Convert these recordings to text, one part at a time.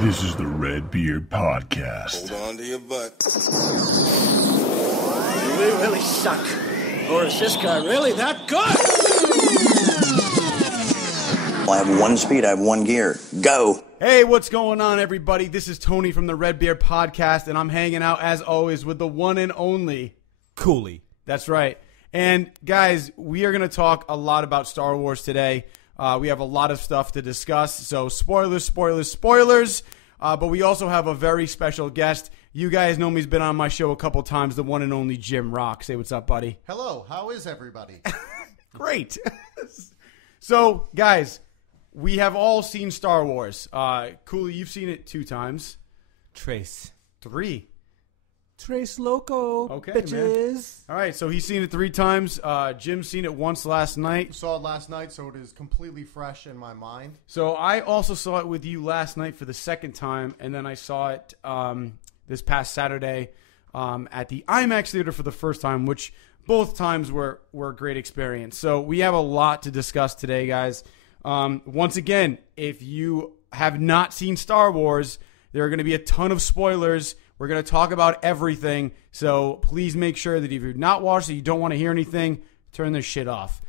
This is the Red Beard Podcast. Hold on to your butt. We really suck. Or is this guy really that good? I have one speed, I have one gear. Go! Hey, what's going on, everybody? This is Tony from the Red Beard Podcast, and I'm hanging out, as always, with the one and only Cooley. That's right. And, guys, we are going to talk a lot about Star Wars today. We have a lot of stuff to discuss, so spoilers. But we also have a very special guest. You guys know me. He's been on my show a couple times, the one and only Jim Rock. Say what's up, buddy. Hello, how is everybody? Great. So, guys, we have all seen Star Wars. Cooley, you've seen it 2 times. Trace 3. Trace Loco, Okay, bitches. All right, so he's seen it 3 times. Jim's seen it once last night. Saw it last night, so it is completely fresh in my mind. So I also saw it with you last night for the second time, and then I saw it this past Saturday at the IMAX theater for the first time, which both times were a great experience. So we have a lot to discuss today, guys. Once again, if you have not seen Star Wars, there are going to be a ton of spoilers. We're going to talk about everything, so please make sure that if you've not watched it, you don't want to hear anything, turn this shit off.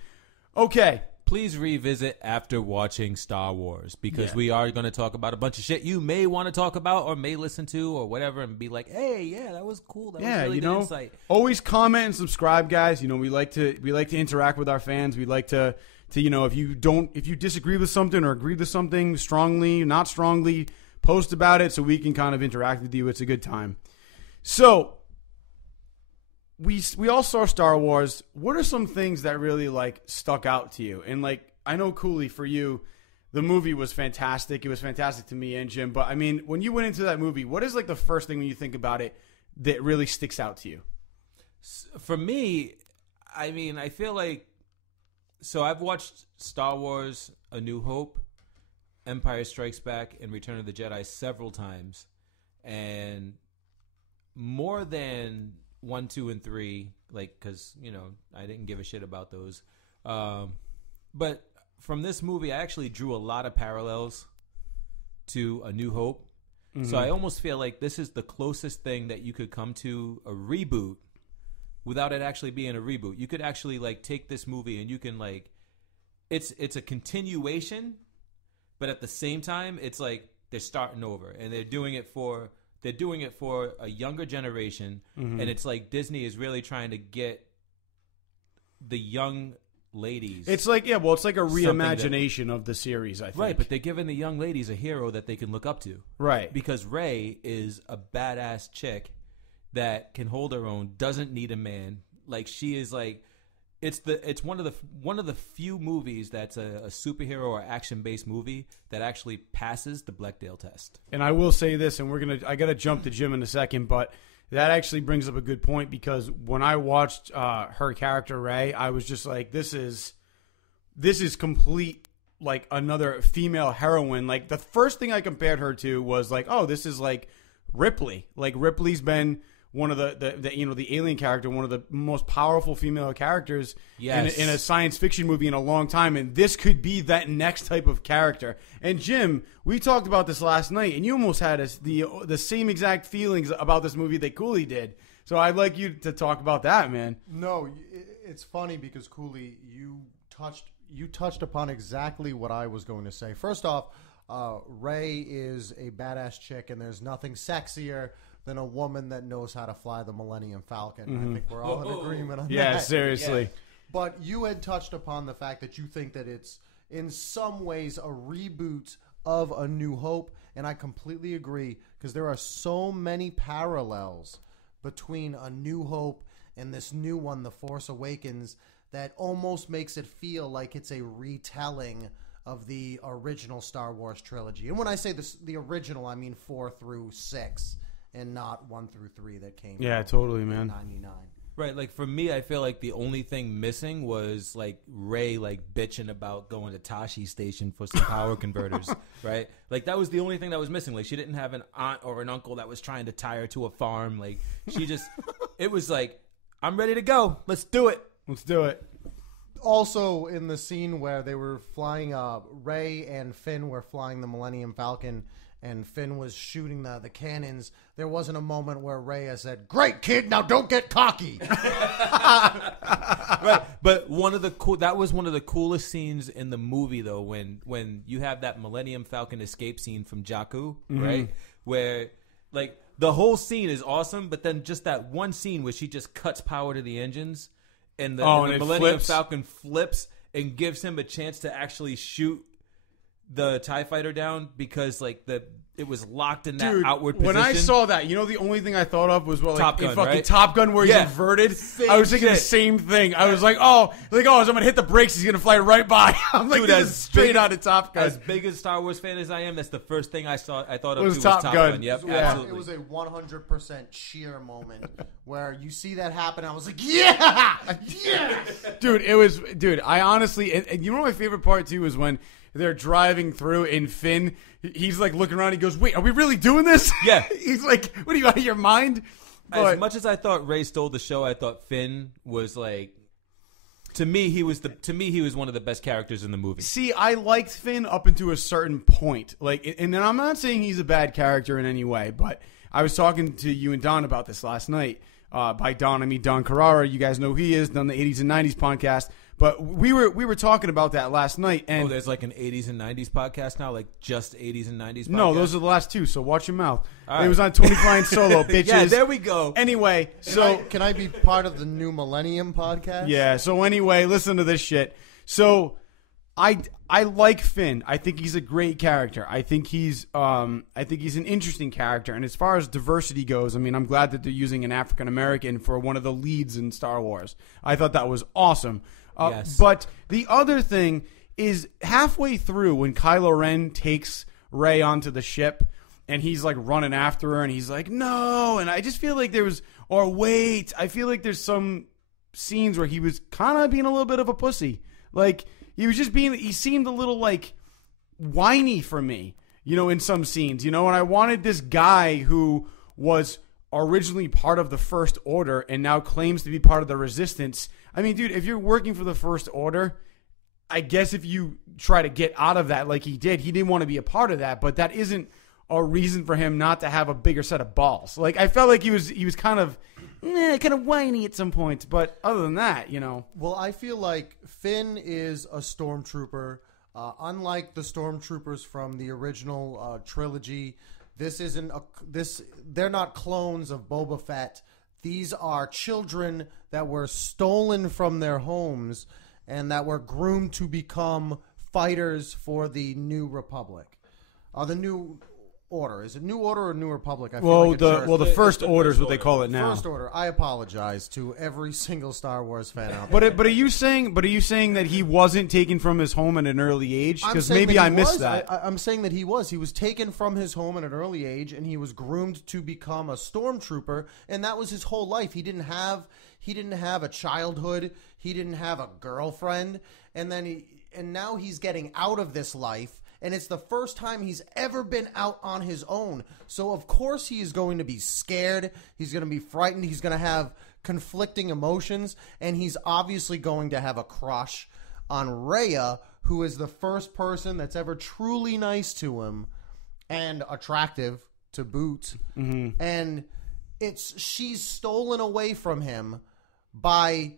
Okay. Please revisit after watching Star Wars, because we are going to talk about a bunch of shit you may want to talk about or may listen to or whatever and be like, hey, yeah, that was cool. That was really good insight. Always comment and subscribe, guys. You know, we like to interact with our fans. We like to if you disagree with something or agree with something strongly, not strongly, post about it so we can kind of interact with you. It's a good time. So we all saw Star Wars. What are some things that really stuck out to you? And I know, Cooley, for you, the movie was fantastic. It was fantastic to me and Jim. But I mean, when you went into that movie, what is the first thing when you think about it that really sticks out to you? For me, I mean, I feel like, so I've watched Star Wars: A New Hope, Empire Strikes Back, and Return of the Jedi several times, and more than 1, 2, and 3, because I didn't give a shit about those. But from this movie, I actually drew a lot of parallels to A New Hope. Mm-hmm. So I almost feel like this is the closest thing that you could come to a reboot without it actually being a reboot. You could actually take this movie and you can it's a continuation. But at the same time, it's they're starting over, and they're doing it for a younger generation, and it's Disney is really trying to get the young ladies. It's it's a reimagination of the series, I think. Right, but they're giving the young ladies a hero that they can look up to. Right. Because Rey is a badass chick that can hold her own, doesn't need a man. She is It's one of the few movies that's a superhero or action-based movie that actually passes the Bechdel test. And I will say this, and I gotta jump to Jim in a second, but that actually brings up a good point, because when I watched her character Rey, I was just this is complete another female heroine. The first thing I compared her to was oh, this is Ripley. Ripley's been one of the alien character, one of the most powerful female characters in a science fiction movie in a long time, and this could be that next type of character. And Jim, we talked about this last night, and you almost had the same exact feelings about this movie that Cooley did. So I'd like you to talk about that, man. No, it's funny because Cooley, you touched upon exactly what I was going to say. First off, Rey is a badass chick, and there's nothing sexier than a woman that knows how to fly the Millennium Falcon. Mm-hmm. I think we're all in agreement on that. Yeah, seriously. Yeah. But you had touched upon the fact that you think that it's in some ways a reboot of A New Hope, and I completely agree, because there are so many parallels between A New Hope and this new one, The Force Awakens, that almost makes it feel like it's a retelling of the original Star Wars trilogy. And when I say the original, I mean 4 through 6. And not 1 through 3 that came. Yeah, totally, man. 99. Right, for me, I feel like the only thing missing was Rey bitching about going to Tashi Station for some power converters, right? That was the only thing that was missing. She didn't have an aunt or an uncle that was trying to tie her to a farm. She just, it was I'm ready to go. Let's do it. Let's do it. Also, in the scene where they were flying, Rey and Finn were flying the Millennium Falcon, and Finn was shooting the cannons, there wasn't a moment where Rey said, "Great kid, now don't get cocky." Right, but that was one of the coolest scenes in the movie, though, when you have that Millennium Falcon escape scene from Jakku, right, where like the whole scene is awesome, but then just that one scene where she just cuts power to the engines, and the Millennium Falcon flips and gives him a chance to actually shoot the TIE fighter down because like it was locked in that outward position. When I saw that, the only thing I thought of was Top Gun, fucking right? Top Gun where he's inverted. I was thinking the same thing. I was like, as I'm gonna hit the brakes, he's gonna fly right by. I'm like, this is straight out of Top Gun. As big a Star Wars fan as I am, that's the first thing I thought of was was Top Top Gun. Gun. Yep, Yeah. absolutely. It was a 100% cheer moment where you see that happen. I was like, yeah, Dude, I honestly, and you know my favorite part too is when they're driving through and Finn, he's like looking around. He goes, "Wait, are we really doing this?" Yeah. He's like, "What are you out of your mind?" As much as I thought Rey stole the show, I thought Finn was like, to me he was one of the best characters in the movie. See, I liked Finn up until a certain point. Like, and then I'm not saying he's a bad character in any way, but I was talking to you and Don about this last night. By Don, I mean Don Carrara. You guys know who he is, done the 80s and 90s podcast. But we were talking about that last night. And there's like an 80s and 90s podcast now, like just 80s and 90s podcast? No, those are the last two, so watch your mouth. All It was on Tony Klein Solo, bitches. Yeah, there we go. Anyway, can I be part of the new Millennium podcast? Yeah, so anyway, listen to this shit. So I like Finn. I think he's a great character. I think he's an interesting character. And as far as diversity goes, I mean, I'm glad that they're using an African American for one of the leads in Star Wars. I thought that was awesome. Yes. But the other thing is halfway through when Kylo Ren takes Rey onto the ship and he's like running after her and he's like, "No," and I just feel like I feel like there's some scenes where he was kind of being a little bit of a pussy. Like he seemed a little like whiny for me, in some scenes, and I wanted this guy who was originally part of the First Order and now claims to be part of the Resistance. I mean, dude, if you're working for the First Order, I guess if you try to get out of that like he didn't want to be a part of that, but that isn't a reason for him not to have a bigger set of balls. Like, I felt like he was kind of whiny at some points, but other than that, Well, I feel like Finn is a stormtrooper. Unlike the stormtroopers from the original trilogy, they're not clones of Boba Fett. These are children that were stolen from their homes and that were groomed to become fighters for the New Republic. The New Order. Is it New Order or New Republic? The First Order is what they call it now. First Order. I apologize to every single Star Wars fan out there. But are you saying that he wasn't taken from his home at an early age? Because maybe I missed that. I'm saying that he was. He was taken from his home at an early age, and he was groomed to become a stormtrooper, and that was his whole life. He didn't have a childhood. He didn't have a girlfriend, and now he's getting out of this life. And it's the first time he's ever been out on his own. So, of course, he is going to be scared. He's going to be frightened. He's going to have conflicting emotions. And he's obviously going to have a crush on Rhea, who is the first person that's ever truly nice to him and attractive to boot. Mm-hmm. And she's stolen away from him by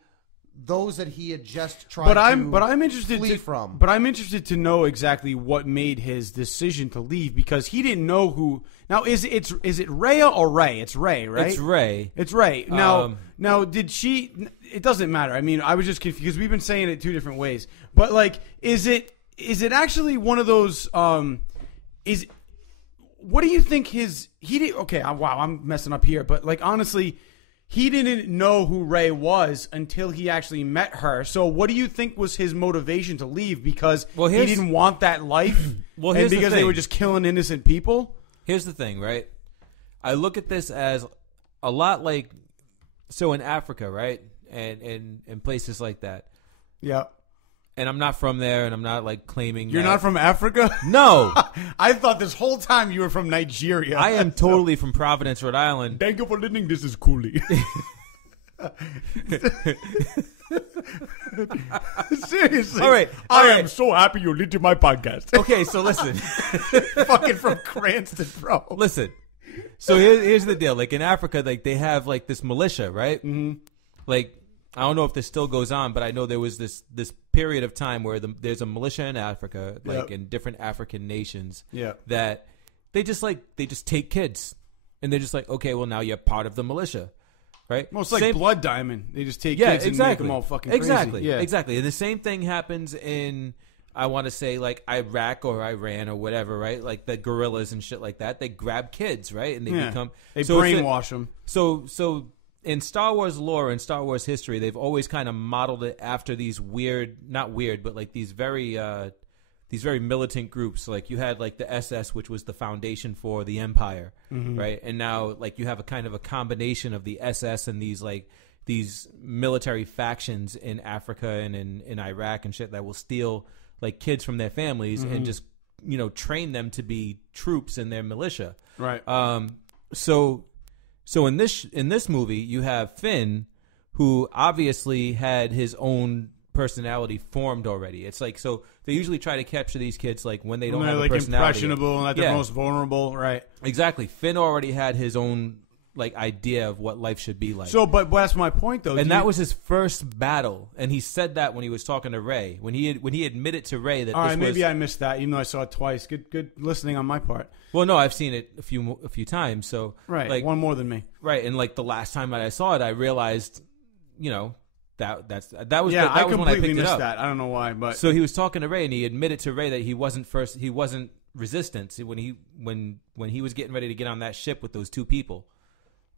those that he had just tried to flee from. But I'm interested to know exactly what made his decision to leave, because he didn't know who. Now, is it Rhea or Rey? It's Rey, right? It's Rey. It's Rey. Now, did she? It doesn't matter. I mean, I was just confused because we've been saying it two different ways. But like, is it actually one of those? What do you think he did? Okay, wow, I'm messing up here. But like, honestly, he didn't know who Rey was until he actually met her. So what do you think was his motivation to leave? Because he didn't want that life? And because they were just killing innocent people? Here's the thing, right? I look at this as a lot like, so in Africa, right? And in places like that. Yeah. And I'm not from there, and I'm not like claiming You're not from Africa? No. I thought this whole time you were from Nigeria. I am totally from Providence, Rhode Island. Thank you for listening. This is Cooley. Seriously. All right. I am so happy you listened to my podcast. Okay, so listen. Fucking from Cranston, bro. Listen. So here's the deal. Like in Africa, like they have like this militia, right? Mm-hmm. Like I don't know if this still goes on, but I know there was this period of time where there's a militia in Africa, like in different African nations, that they just take kids, and they're just like, okay, well now you're part of the militia, right? Well, it's like Blood Diamond. They just take kids and make them all fucking crazy. Exactly. And the same thing happens in, I want to say, like Iraq or Iran or whatever, right? Like the guerrillas and shit like that. They grab kids, right? And they brainwash them. So in Star Wars lore and Star Wars history, they've always kind of modeled it after these not weird, but like these very militant groups. Like you had like the SS, which was the foundation for the Empire, right? And now like you have a kind of a combination of the SS and these military factions in Africa and in Iraq and shit that will steal like kids from their families and just, train them to be troops in their militia. Right. So in this movie, you have Finn, who obviously had his own personality formed already. It's like, so they usually try to capture these kids like when they don't have a personality. Impressionable and at their most vulnerable, right? Exactly. Finn already had his own like idea of what life should be like. So, but that's my point, though. And that was his first battle, and he said that when he was talking to Rey, when he admitted to Rey that. All right, maybe I missed that, even though I saw it twice. Good listening on my part. Well, no, I've seen it a few times. So right, like one more than me. Right, and like the last time that I saw it, I realized, that was I was when I picked missed it up. that. I don't know why, but so he was talking to Rey, and he admitted to Rey that he wasn't Resistance when he was getting ready to get on that ship with those two people.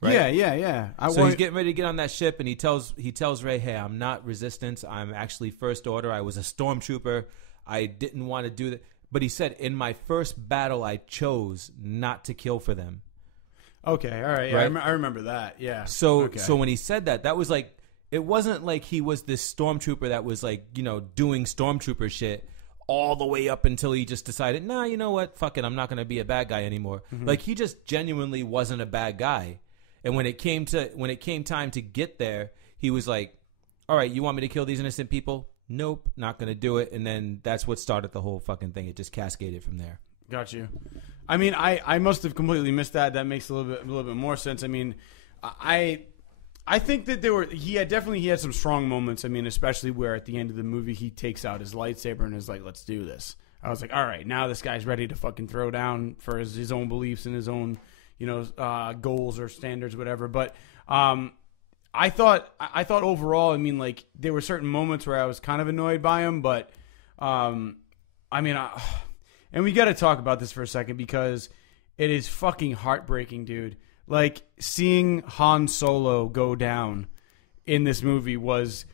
Right? Yeah. He's getting ready to get on that ship, and he tells Rey, "Hey, I'm not Resistance. I'm actually First Order. I was a stormtrooper. I didn't want to do that." But he said, "In my first battle, I chose not to kill for them." Okay, all right. Yeah, right? I remember that. Yeah. So when he said that was like, it wasn't like he was this stormtrooper that was like, doing stormtrooper shit all the way up until he just decided, nah, you know what? Fuck it. I'm not going to be a bad guy anymore. Mm-hmm. Like he just genuinely wasn't a bad guy. And when it came time to get there, he was like, all right, you want me to kill these innocent people? Nope, not going to do it. And then that's what started the whole fucking thing. It just cascaded from there. Got you. I mean, I must have completely missed that. That makes a little bit more sense. I mean, I think that he had some strong moments. I mean, especially where at the end of the movie he takes out his lightsaber and is like, "Let's do this." I was like, "All right, now this guy's ready to fucking throw down for his own beliefs and his own, goals or standards, whatever." But I thought overall, I mean, like there were certain moments where I was kind of annoyed by him, but I mean, and we got to talk about this for a second because it is fucking heartbreaking, dude. Like, seeing Han Solo go down in this movie was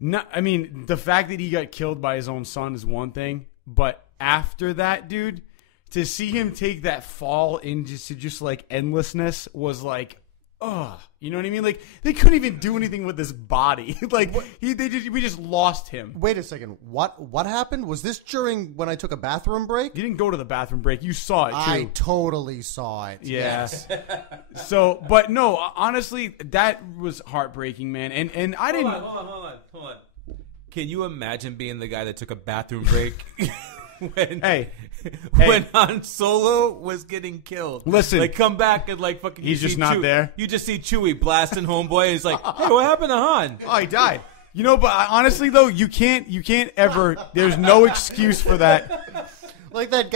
not... I mean, the fact that he got killed by his own son is one thing, but after that, dude, to see him take that fall into just like, endlessness was like... Ugh, you know what I mean? Like, they couldn't even do anything with his body. Like, we just lost him. Wait a second. What happened? Was this during when I took a bathroom break? You didn't go to the bathroom break. You saw it, too. I totally saw it. Yeah. Yes. So, but no, honestly, that was heartbreaking, man. And I didn't... Hold on. Can you imagine being the guy that took a bathroom break when Han Solo was getting killed? Listen, like come back and like fucking. He's just not there. You just see Chewie blasting homeboy. And he's like, "Hey, what happened to Han?" Oh, he died. But honestly though, you can't ever. There's no excuse for that. Like that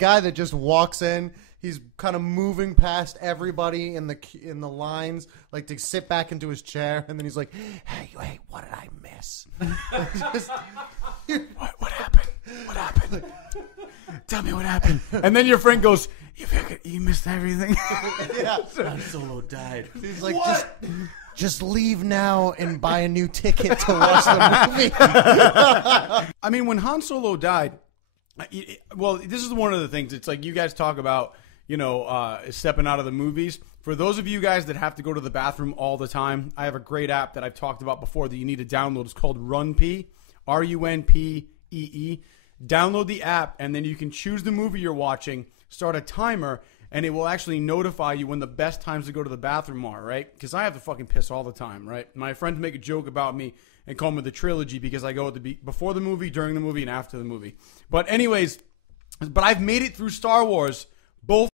guy that just walks in. He's kind of moving past everybody in the lines, like to sit back into his chair, and then he's like, "Hey, what did I miss? What happened? What happened? Tell me what happened." And then your friend goes, "You missed everything." Yeah, Han Solo died. He's like, just leave now and buy a new ticket to watch the movie. I mean, when Han Solo died, well, this is one of the things. It's like you guys talk about. Stepping out of the movies. For those of you guys that have to go to the bathroom all the time, I have a great app that I've talked about before that you need to download. It's called RunPee, RunPee. Download the app, and then you can choose the movie you're watching, start a timer, and it will actually notify you when the best times to go to the bathroom are, right? Because I have to fucking piss all the time, right? My friends make a joke about me and call them the trilogy because I go at before the movie, during the movie, and after the movie. But anyways, I've made it through Star Wars both